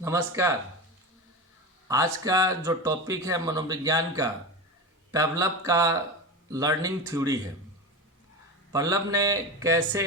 नमस्कार। आज का जो टॉपिक है मनोविज्ञान का, पेवलव का लर्निंग थ्योरी है। पेवलव ने कैसे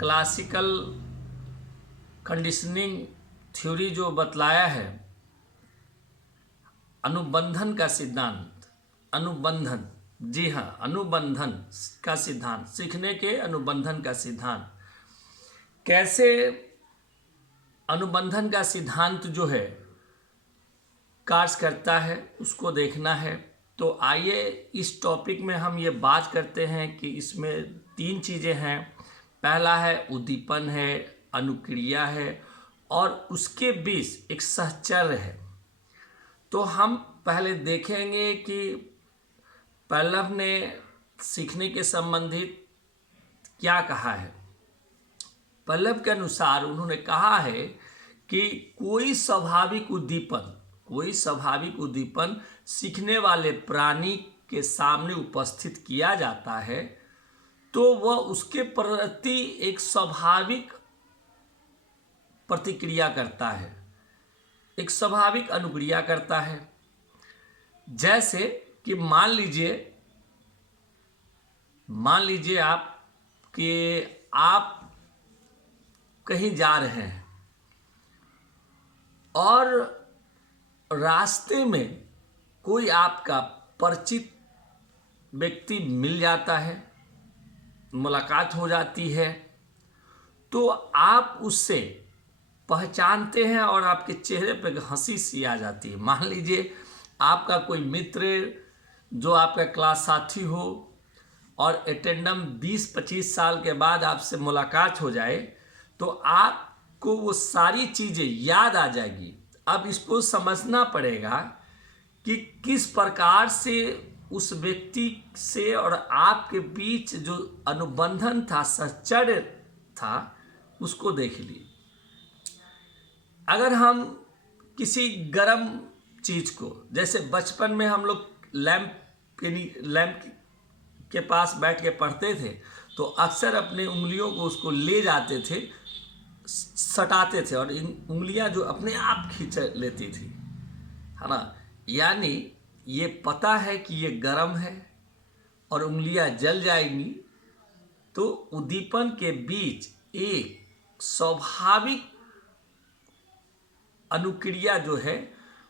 क्लासिकल कंडीशनिंग थ्योरी जो बतलाया है, अनुबंधन का सिद्धांत, अनुबंधन, जी हाँ, अनुबंधन का सिद्धांत, सीखने के अनुबंधन का सिद्धांत, कैसे अनुबंधन का सिद्धांत जो है कार्य करता है उसको देखना है। तो आइए इस टॉपिक में हम ये बात करते हैं कि इसमें तीन चीज़ें हैं। पहला है उद्दीपन है, अनुक्रिया है और उसके बीच एक सहचर्य है। तो हम पहले देखेंगे कि पेवलव ने सीखने के संबंधित क्या कहा है। पेवलव के अनुसार उन्होंने कहा है कि कोई स्वाभाविक उद्दीपन सीखने वाले प्राणी के सामने उपस्थित किया जाता है तो वह उसके प्रति एक स्वाभाविक प्रतिक्रिया करता है, एक स्वाभाविक अनुक्रिया करता है। जैसे कि मान लीजिए आप कहीं जा रहे हैं और रास्ते में कोई आपका परिचित व्यक्ति मिल जाता है, मुलाकात हो जाती है, तो आप उससे पहचानते हैं और आपके चेहरे पर हंसी सी आ जाती है। मान लीजिए आपका कोई मित्र जो आपका क्लास साथी हो और अटेंडम 20-25 साल के बाद आपसे मुलाकात हो जाए तो आपको वो सारी चीज़ें याद आ जाएगी। अब इसको समझना पड़ेगा कि किस प्रकार से उस व्यक्ति से और आपके बीच जो अनुबंधन था, सहचर्य था, उसको देख लिए। अगर हम किसी गर्म चीज़ को, जैसे बचपन में हम लोग लैंप के पास बैठ के पढ़ते थे तो अक्सर अपने उंगलियों को उसको ले जाते थे, सटाते थे और उंगलियां जो अपने आप खींच लेती थी, है ना। यानी ये पता है कि ये गर्म है और उंगलियां जल जाएंगी। तो उद्दीपन के बीच एक स्वाभाविक अनुक्रिया जो है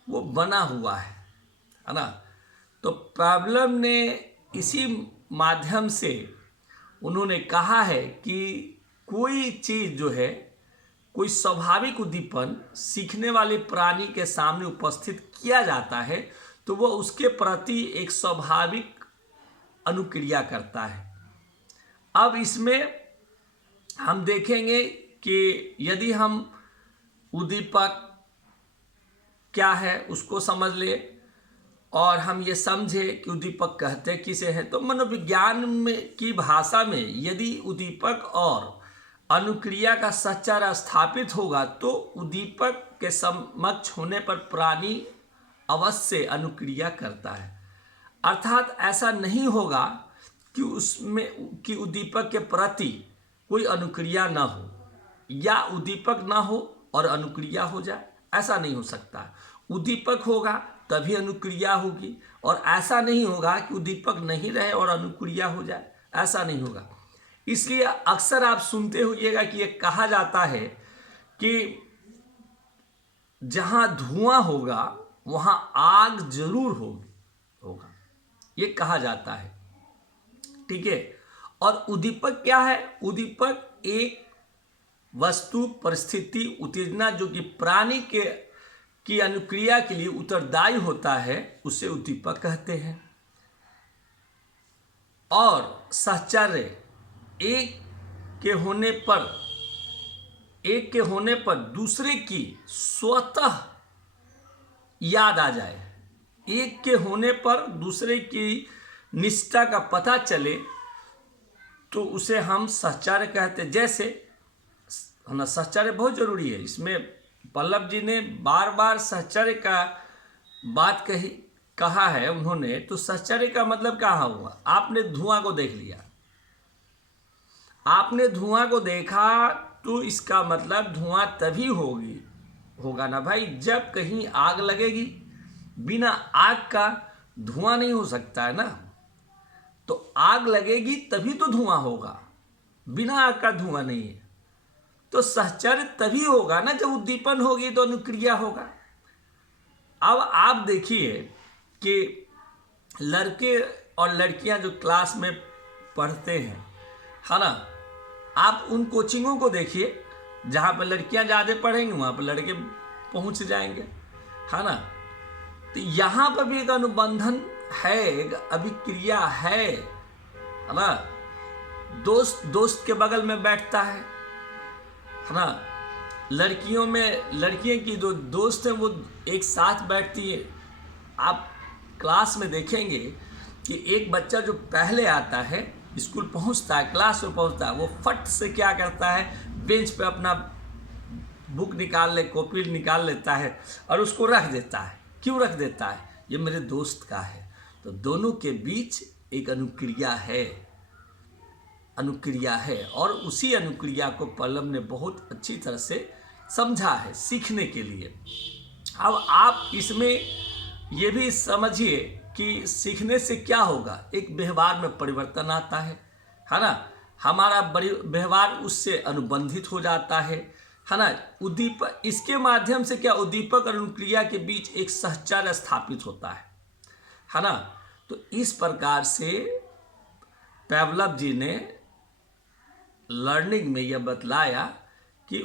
वो बना हुआ है ना। तो पेवलव ने इसी माध्यम से उन्होंने कहा है कि कोई चीज़ जो है, कोई स्वाभाविक उद्दीपन सीखने वाले प्राणी के सामने उपस्थित किया जाता है तो वह उसके प्रति एक स्वाभाविक अनुक्रिया करता है। अब इसमें हम देखेंगे कि यदि हम उद्दीपक क्या है उसको समझ ले और हम ये समझे कि उद्दीपक कहते किसे हैं, तो मनोविज्ञान में की भाषा में यदि उद्दीपक और अनुक्रिया का सहचर्य स्थापित होगा तो उद्दीपक के समक्ष होने पर प्राणी अवश्य अनुक्रिया करता है। अर्थात ऐसा नहीं होगा कि उसमें कि उद्दीपक के प्रति कोई अनुक्रिया ना हो या उद्दीपक ना हो और अनुक्रिया हो जाए, ऐसा नहीं हो सकता। उद्दीपक होगा तभी अनुक्रिया होगी और ऐसा नहीं होगा कि उद्दीपक नहीं रहे और अनुक्रिया हो जाए, ऐसा नहीं होगा। इसलिए अक्सर आप सुनते होइएगा कि ये कहा जाता है कि जहां धुआं होगा वहां आग जरूर होगा, ये कहा जाता है, ठीक है। और उद्दीपक क्या है? उद्दीपक एक वस्तु, परिस्थिति, उत्तेजना जो कि प्राणी की अनुक्रिया के लिए उत्तरदायी होता है उसे उद्दीपक कहते हैं। और सहचर्य एक के होने पर दूसरे की स्वतः याद आ जाए, एक के होने पर दूसरे की निष्ठा का पता चले तो उसे हम सहचर्य कहते हैं। जैसे ना, सहचर्य बहुत जरूरी है। इसमें पेवलव जी ने बार बार सहचर्य का बात कहा है उन्होंने। तो सहचर्य का मतलब क्या हुआ? आपने धुआं को देख लिया, आपने धुआं को देखा तो इसका मतलब धुआं तभी होगी होगा ना भाई। जब कहीं आग लगेगी, बिना आग का धुआं नहीं हो सकता है ना। तो आग लगेगी तभी तो धुआं होगा, बिना आग का धुआं नहीं है। तो सहचर्य तभी होगा ना जब उद्दीपन होगी तो अनुक्रिया होगा। अब आप देखिए कि लड़के और लड़कियां जो क्लास में पढ़ते हैं, है ना, आप उन कोचिंगों को देखिए जहाँ पर लड़कियां ज़्यादा पढ़ेंगी वहाँ पर लड़के पहुँच जाएंगे, है ना। तो यहाँ पर भी एक अनुबंधन है, एक अभिक्रिया है ना। दोस्त दोस्त के बगल में बैठता है ना। लड़कियों में लड़कियों की जो दोस्त हैं वो एक साथ बैठती है। आप क्लास में देखेंगे कि एक बच्चा जो पहले आता है, स्कूल पहुंचता है, क्लास में पहुंचता है, वो फट से क्या करता है, बेंच पे अपना बुक निकाल ले, कॉपी निकाल लेता है और उसको रख देता है। क्यों रख देता है? ये मेरे दोस्त का है। तो दोनों के बीच एक अनुक्रिया है, अनुक्रिया है। और उसी अनुक्रिया को पल्लव ने बहुत अच्छी तरह से समझा है सीखने के लिए। अब आप इसमें ये भी समझिए कि सीखने से क्या होगा, एक व्यवहार में परिवर्तन आता है ना। हमारा व्यवहार उससे अनुबंधित हो जाता है ना। उद्दीपक, इसके माध्यम से क्या, उद्दीपक और अनुक्रिया के बीच एक सहचर्य स्थापित होता है ना। तो इस प्रकार से पावलोव जी ने लर्निंग में यह बतलाया कि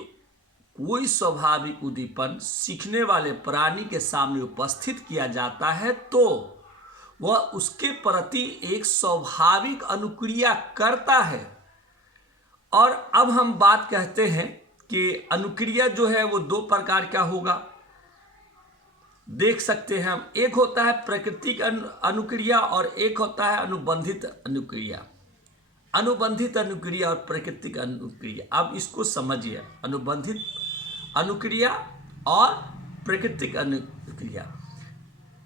कोई स्वाभाविक उद्दीपन सीखने वाले प्राणी के सामने उपस्थित किया जाता है तो वह उसके प्रति एक स्वाभाविक अनुक्रिया करता है। और अब हम बात कहते हैं कि अनुक्रिया जो है वो दो प्रकार का होगा, देख सकते हैं हम। एक होता है प्राकृतिक अनुक्रिया और एक होता है अनुबंधित अनुक्रिया। अनुबंधित अनुक्रिया और प्राकृतिक अनुक्रिया, अब इसको समझिए। अनुबंधित अनुक्रिया और प्राकृतिक अनुक्रिया।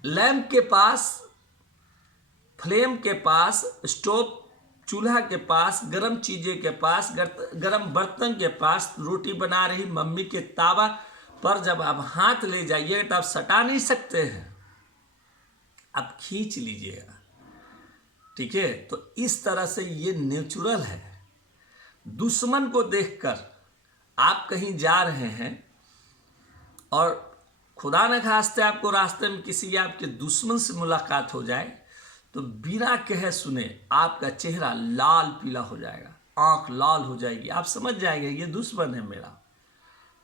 लैंप के पास, फ्लेम के पास, स्टोव चूल्हा के पास, गर्म चीज़ें के पास, गर्म बर्तन के पास, रोटी बना रही मम्मी के तावा पर जब आप हाथ ले जाइए तो आप सटा नहीं सकते हैं, आप खींच लीजिएगा। ठीक है, तो इस तरह से ये नेचुरल है। दुश्मन को देखकर आप कहीं जा रहे हैं और खुदा न खास्ते आपको रास्ते में किसी आपके दुश्मन से मुलाकात हो जाए तो बिना कहे सुने आपका चेहरा लाल पीला हो जाएगा, आंख लाल हो जाएगी, आप समझ जाएंगे ये दुश्मन है मेरा।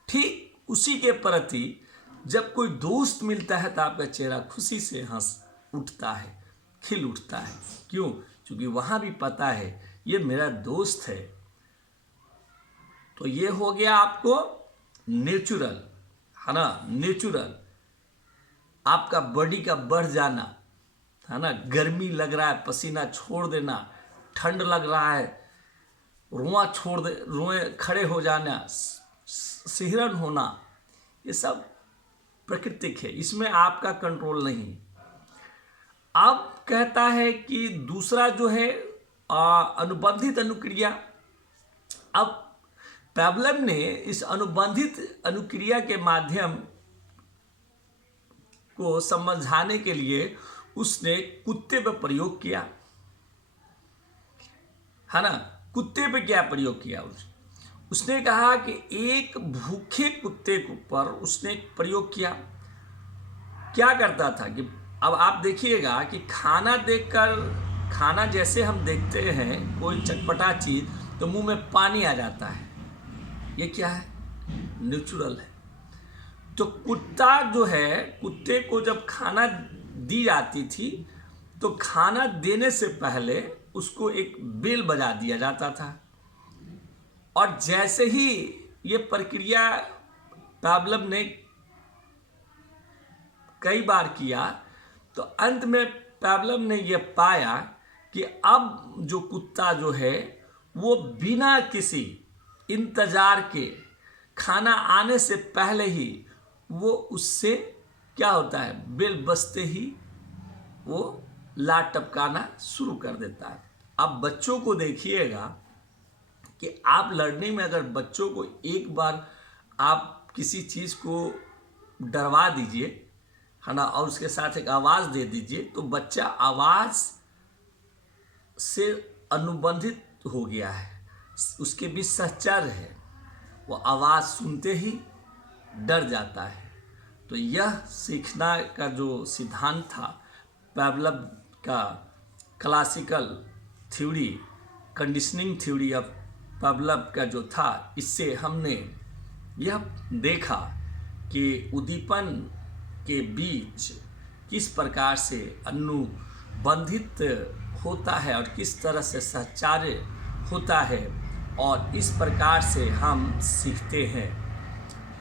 ठीक उसी के प्रति जब कोई दोस्त मिलता है तो आपका चेहरा खुशी से हंस उठता है, खिल उठता है। क्यों? क्योंकि वहां भी पता है ये मेरा दोस्त है। तो ये हो गया आपको नेचुरल, है ना। नेचुरल आपका बॉडी का बढ़ जाना, है ना। गर्मी लग रहा है, पसीना छोड़ देना, ठंड लग रहा है, रोए खड़े हो जाना, सिहरन होना, ये सब प्राकृतिक है, इसमें आपका कंट्रोल नहीं। अब कहता है कि दूसरा जो है अनुबंधित अनुक्रिया। अब पावलोव ने इस अनुबंधित अनुक्रिया के माध्यम को समझाने के लिए उसने कुत्ते पर प्रयोग किया, है ना। कुत्ते पे क्या प्रयोग किया? उसने कहा कि एक भूखे कुत्ते पर उसने प्रयोग किया। क्या करता था कि अब आप देखिएगा कि खाना देखकर, खाना जैसे हम देखते हैं कोई चटपटा चीज तो मुंह में पानी आ जाता है, ये क्या है? नेचुरल है। तो कुत्ता जो है, कुत्ते को जब खाना दी जाती थी तो खाना देने से पहले उसको एक बेल बजा दिया जाता था। और जैसे ही ये प्रक्रिया पावलोव ने कई बार किया तो अंत में पावलोव ने यह पाया कि अब जो कुत्ता जो है वो बिना किसी इंतजार के, खाना आने से पहले ही वो उससे क्या होता है, बेल बजते ही वो लात टपकाना शुरू कर देता है। अब बच्चों को देखिएगा कि आप लर्निंग में अगर बच्चों को एक बार आप किसी चीज़ को डरवा दीजिए, है ना, और उसके साथ एक आवाज़ दे दीजिए, तो बच्चा आवाज़ से अनुबंधित हो गया है, उसके बीच सहचर्य है, वो आवाज़ सुनते ही डर जाता है। तो यह सीखना का जो सिद्धांत था पावलोव का, classical theory, conditioning theory of Pavlov का जो था, इससे हमने यह देखा कि उद्दीपन के बीच किस प्रकार से अनुबंधित होता है और किस तरह से सहचार्य होता है, और इस प्रकार से हम सीखते हैं।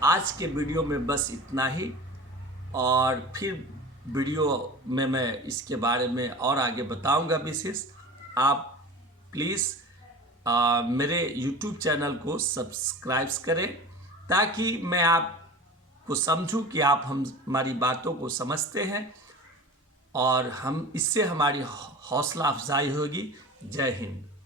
आज के वीडियो में बस इतना ही, और फिर वीडियो में मैं इसके बारे में और आगे बताऊंगा विशेष। आप प्लीज़ मेरे YouTube चैनल को सब्सक्राइब करें, ताकि मैं आपको समझूं कि आप हमारी बातों को समझते हैं, और हम इससे हमारी हौसला अफजाई होगी। जय हिंद।